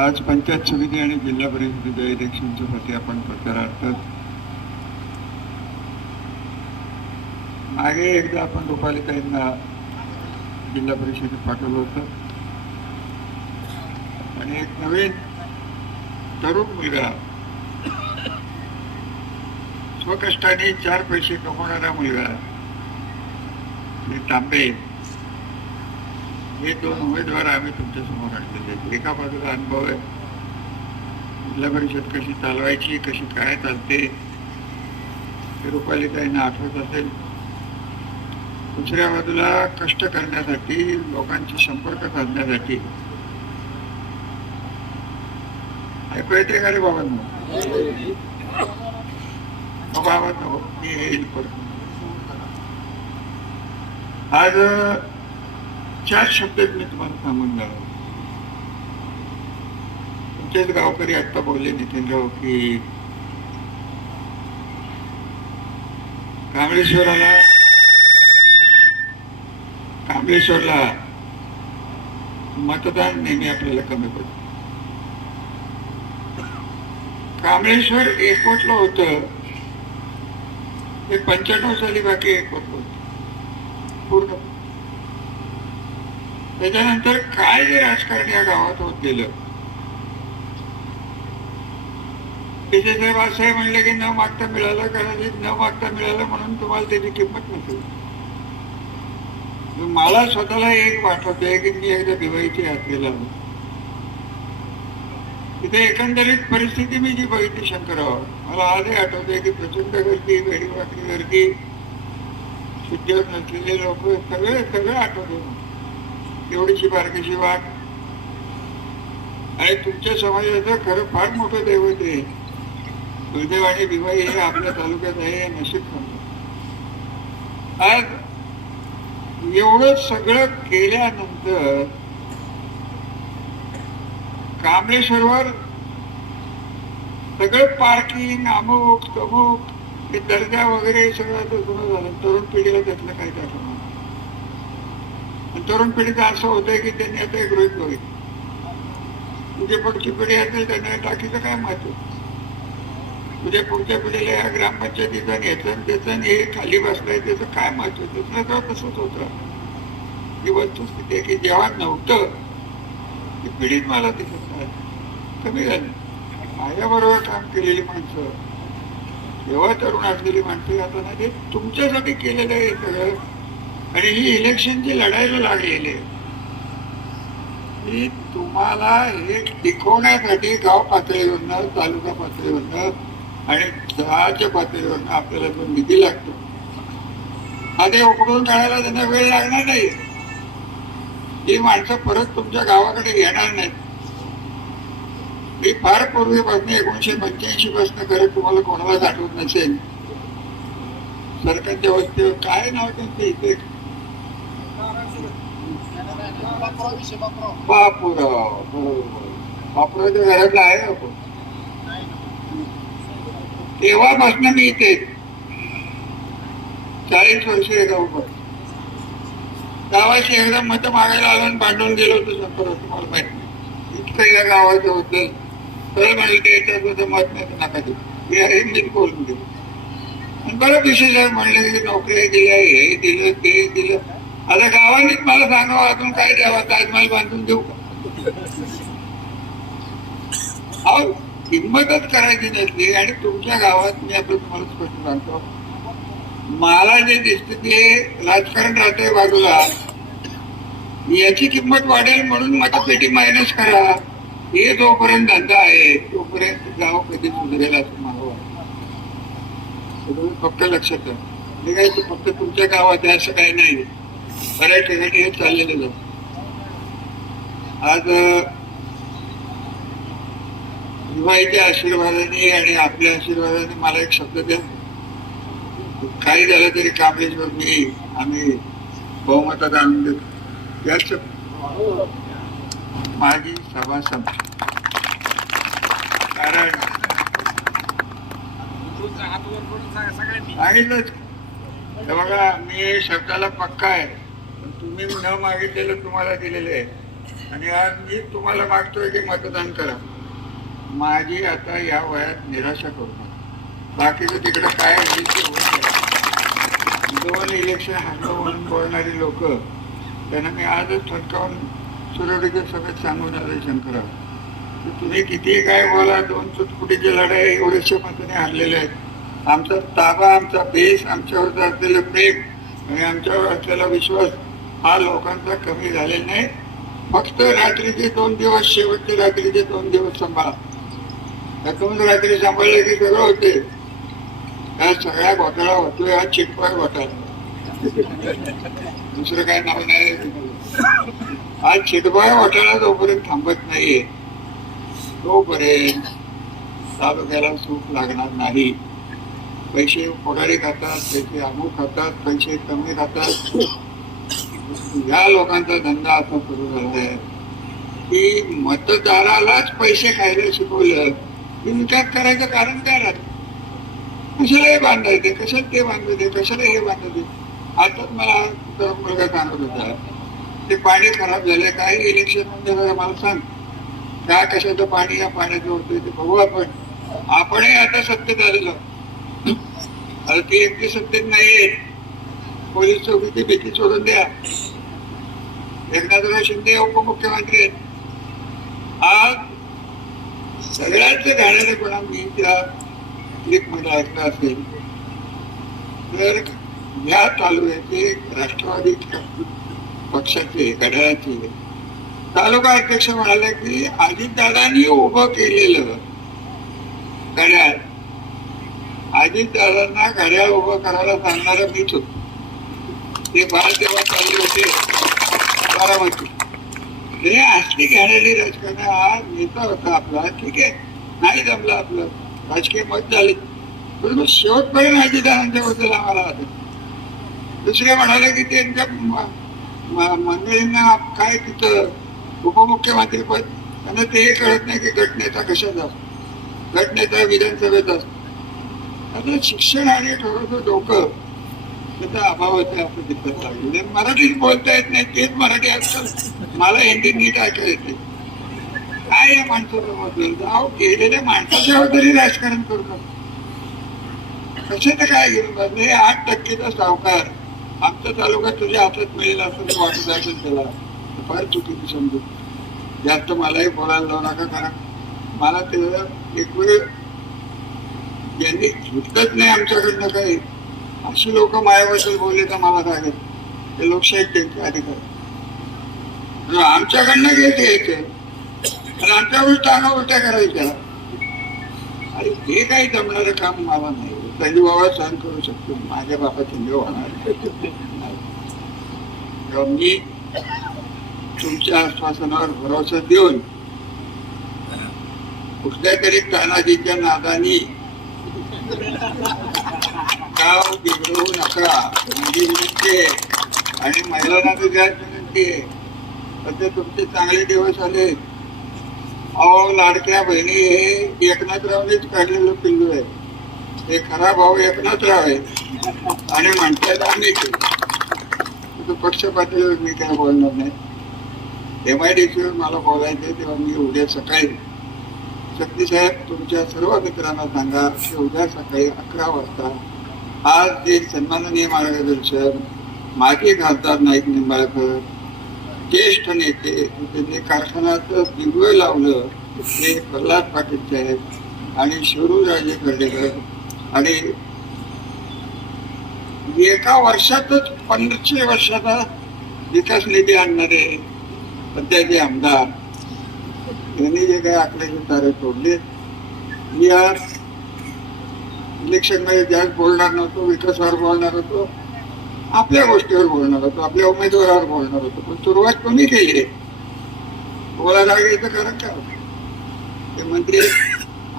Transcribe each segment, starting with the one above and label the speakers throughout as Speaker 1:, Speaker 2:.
Speaker 1: आज पंचायत समिती आणि जिल्हा परिषदेच्या इलेक्शनच्या साठी आपण प्रचारार्थ मागे एकदा आपण रुपालीताईंना जिल्हा परिषदेत पाठवलं होतं. आणि एक नवीन तरुण मुलगा स्वकष्टाने चार पैसे कमवणारा मुलगा हे तांबे. हे दोन उमेदवार आम्ही तुमच्यासमोर आणलेले एका बाजूला अनुभव आहे जिल्हा परिषद कशी चालवायची कशी काय चालते हे रुपालिकांना आठवत असेल. दुसऱ्या बाजूला कष्ट करण्यासाठी लोकांशी संपर्क साधण्यासाठी. ऐकू येते का रे बाबांना? हो, बाबा नको मी येईल आज चार शब्द मी तुम्हाला सांगून जाणार तुमचेच गावकरी आत्ता बोलले नितीनराव की कांबळेश्वराला कांबळेश्वरला मतदान नेहमी आपल्याला कमी पडतं. कांबळेश्वर एकवटलं होतं. ते पंच्याण्णव साली बाकी एकवटलं होतं. पूर्ण त्याच्यानंतर काय जे राजकारण या गावात होत गेलं साहेब असं म्हणले की न मागता मिळालं कदाचित न मागता मिळालं म्हणून तुम्हाला त्याची किंमत नसेल. मला स्वतःला एक आठवतंय की मी एकदा दिवाळीची यात्रेला गेला तिथे एकंदरीत परिस्थिती मी जी बघितली शंकरराव मला आजही आठवते की प्रचंड गर्दी वेडीवाकडी गर्दी शुद्धीवर नसलेले लोक सगळे सगळे आठवते एवढीशी बारकीशी वाट. आणि तुमच्या समाजाचं खरं फार मोठं दैवत आहे. दुर्दैव आणि दिवाळी हे आपल्या तालुक्यात आहे हे नशीब समजा आज एवढं सगळं केल्यानंतर कांबळेश्वरवर सगळं पार्किंग अमुक तमुक हे दर्जा वगैरे सगळं आता जुनं झालं. तरुण पिढीला त्यातलं काही दाखवलं तरुण पिढीचं असं होतंय की त्यांनी आता एक गृहित बघितलं म्हणजे पुढची पिढी असेल त्यांना टाकीचं काय महत्त्व? तुझ्या पुढच्या पिढीला या ग्रामपंचायतीचं याचं आणि त्याचं आणि हे खाली बसलंय त्याचं काय महत्त्व? त्याचं तर तसंच होतं. ही वस्तुस्थिती आहे की जेव्हा नव्हतं ती पिढीत मला दिसत नाही. कमी झाली. माझ्याबरोबर काम केलेली माणसं तेव्हा तरुण असलेली माणसं आता नाही ते तुमच्यासाठी केलेलं आहे सगळं आणि ही इलेक्शनची लढायला लागलेली ही तुम्हाला हे टिकवण्यासाठी गाव पातळीवरनं तालुका पातळीवरनं आणि शहराच्या पातळीवरनं आपल्याला जो निधी लागतो हा ते उकडून काढायला त्यांना वेळ लागणार नाही. ही माणसं परत तुमच्या गावाकडे येणार नाहीत. मी फार पूर्वीपासून एकोणीशे पंच्याऐंशी पासून करत तुम्हाला कोणालाच आठवत नसेल. सरकारच्या वस्तीवर काय नाव त्यांचं इथे? बापूराव हो. बापूरावच्या घरातला आहे ना तेव्हापासून मी इथे. चाळीस वर्ष आहे गाव गावाची एकदा मत मागायला आलो आणि भांडून गेलो होतो शंकर तुम्हाला माहिती इतकं या गावाचं होतं. तर म्हणलं की याच्यात होतं मत नाही नका देऊ. हे आहे बोलून गेलो आणि बरं विशेष आहे म्हणलं की नोकरी दिल्या हे दिलं ते दिलं. आता गावानेच मला सांगावं अजून काय द्यावा ताजमहल बांधून देऊ अहो किंमतच करायची नसली आणि तुमच्या गावात मी आपलं तुम्हाला स्पष्ट सांगतो. मला जे दिसते ते राजकारण राहतंय बाजूला. याची किंमत वाढेल म्हणून मतपेटी मायनस करा. हे जोपर्यंत धंदा आहे तोपर्यंत गाव कधी सुधरेल असं मला वाटतं. फक्त लक्षात ठेवा. हे काय फक्त तुमच्या गावात आहे असं काही नाही. बऱ्याच ठिकाणी हे चाललेलं जातं आज विवाहीच्या आशीर्वादाने आणि आपल्या आशीर्वादाने मला एक शब्द द्या. काही झालं तरी कांबळेश्वर मी आम्ही बहुमतात आणून देतो याच माझी सभा संपली कारण सांगितलंच बघा मी शब्दाला पक्का आहे. तुम्ही न मागितलेलं तुम्हाला दिलेलं आहे. आणि आज मी तुम्हाला मागतोय की मतदान करा. माझी आता या वयात निराशा करू नका. बाकीचं तिकडं काय दोन इलेक्शन हरलो म्हणून बोलणारी लोक त्यांना मी आजच ठणकावून सुरडीच्या सभेत सांगून आलोय शंकरराव. की तुम्ही कितीही काय बोला दोन चुटकुटीचे लढाई एवढेशे मताने हरलेले आहेत. आमचा ताबा आमचा बेस आमच्यावर असलेलं प्रेम आणि आमच्यावर असलेला विश्वास हा लोकांचा कमी झालेला नाही. फक्त रात्रीचे दोन दिवस शेवटचे रात्रीचे दोन दिवस सांभाळा. त्या रात्री सांभाळले की सगळं होते. हा सगळ्या घोटाळा होतोय हा चिटपाय घोटाळा. दुसरं काय नाव नाही. हा चिटबाय घोटाळा जोपर्यंत थांबत नाहीये तोपर्यंत तालुक्याला सुख लागणार नाही. पैसे पुढारी खातात पैसे अमुक खातात पैसे कमी खातात. या लोकांचा धंदा असा सुरू झालाय. की मतदारालाच पैसे खायला शिकवलं की करायचं कारण काय राहत? कशाला हे बांधायचे कशाला ते बांधायचे कशाला हे बांधायचे आताच मला मुलगा सांगत होता ते पाणी खराब झाले काय इलेक्शन म्हणजे मला सांग. काय कशाचं पाणी या पाण्याचं होतंय ते बघू आपण. आपणही आता सत्तेत आलेलो आता ती एकटी सत्तेत नाहीये. पोलीस चौकीची भीती सोडून द्या. एकनाथराव शिंदे उपमुख्यमंत्री आहेत. आज सगळ्याच घाण्यानेपणा मी त्या एक मध्ये ऐकलं असेल. तर या तालुक्याचे राष्ट्रवादी पक्षाचे घड्याळाचे तालुका अध्यक्ष म्हणाले की अजितदादांनी उभं केलेलं घड्याळ. अजितदादांना घड्याळ उभं करायला सांगणारा मीच होतो. ते बाळ तेव्हा चालले होते बारामती. हे असली घाणेरडी राजकारण हा नेता होता आपला. ठीक आहे. नाही जमलं आपलं. राजकीय मत झाले. परंतु शेवटपर्यंत अजितदादांच्या बद्दल आम्हाला वाटत दुसरे म्हणाले की त्यांच्या मंडळींना काय तिथं उपमुख्यमंत्री पद? त्यांना ते कळत नाही की घटनेचा कशाचा घटनेचा विधानसभेचा आता शिक्षण आणि थोडंसं डोकं. त्याचा अभाव आहे असं दिसत लागले मराठीत बोलता येत नाही तेच मराठी असतात मला हिंदी नीट ऐकायला येते काय या माणसाचं बदल अहो गेलेल्या माणसाच्या तरी राजकारण करतात. कशाचं काय घेऊन हे आठ टक्केचा सावकार. आमचा तालुका तुझ्या हातात मिळेल असं वाटत असेल त्याला. फार चुकीची समजू जास्त मलाही बोलायला जाऊ नका कारण मला ते एक वेळ यांनी घेतलंच नाही आमच्याकडनं काही अशी लोक मायाबद्दल बोलले तर मला काय ते लोकशाहीत त्यांचे अधिकार आमच्याकडनं घेते यायचं आणि आमच्यावर टांगा उलट्या करायच्या. आणि हे काही जमणारं काम मला नाही. त्यांनी बाबा सहन करू शकतो. माझ्या बाबा मी होणार मी तुमच्या आश्वासनावर भरोसा देऊन कुठल्या तरी तानाजीच्या नादानी गाव बिघडू नका. माझी विनंती आहे आणि महिलांना बी गॅस विनंती आहे सध्या तुमचे चांगले दिवस आले. अहो लाडक्या बहिणी हे एकनाथरावनेच काढलेलं पिल्लू आहे हे खरा भाऊ एकनाथराव आहे आणि म्हणतात आम्ही तो. पक्ष पातळीवर मी काय बोलणार नाही. एम आय डी सीवर मला बोलायचं तेव्हा मी उद्या सकाळी शक्ती साहेब तुमच्या सर्व मित्रांना सांगा की उद्या सकाळी अकरा वाजता आज जे सन्माननीय मार्गदर्शक मागे घालतात नाईक निंबाळकर ज्येष्ठ नेते त्यांनी कारखान्याचं दिव्य लावलं ते प्रल्हाद पाटील साहेब आणि शिवराजे कर्डेकर. आणि एका वर्षातच पंधराशे वर्षाचा विकास निधी आणणारे सध्याचे आमदार यांनी जे काही आकड्याचे तारे तोडले. मी इलेक्शनमध्ये इलेक्शनमध्ये जास्त बोलणार नव्हतो विकासावर बोलणार होतो आपल्या गोष्टीवर बोलणार होतो आपल्या उमेदवारावर बोलणार होतो. पण सुरुवात कोणी केली आहे? बोला याचं कारण काय होतं? ते म्हणजे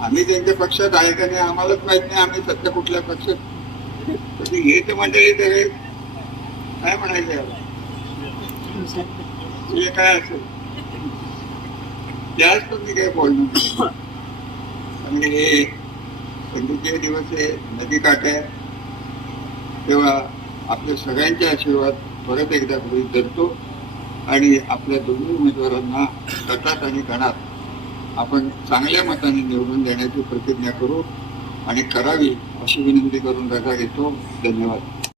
Speaker 1: आम्ही त्यांच्या पक्षात आहे का नाही आम्हालाच माहीत नाही आम्ही सध्या कुठल्या पक्षात. तर हे तर मंडळी तर काय म्हणायचं याला? हे काय असेल? जास्त मी काय बोलणार? आणि थंडीचे दिवस हे नदी काठ आहे तेव्हा आपल्या सगळ्यांच्या आशीर्वाद परत एकदा गृहीत धरतो आणि आपल्या दोन्ही उमेदवारांना गटात आणि गणात आपण चांगल्या मताने निवडून देण्याची प्रतिज्ञा करू आणि करावी अशी विनंती करून रजा घेतो. धन्यवाद.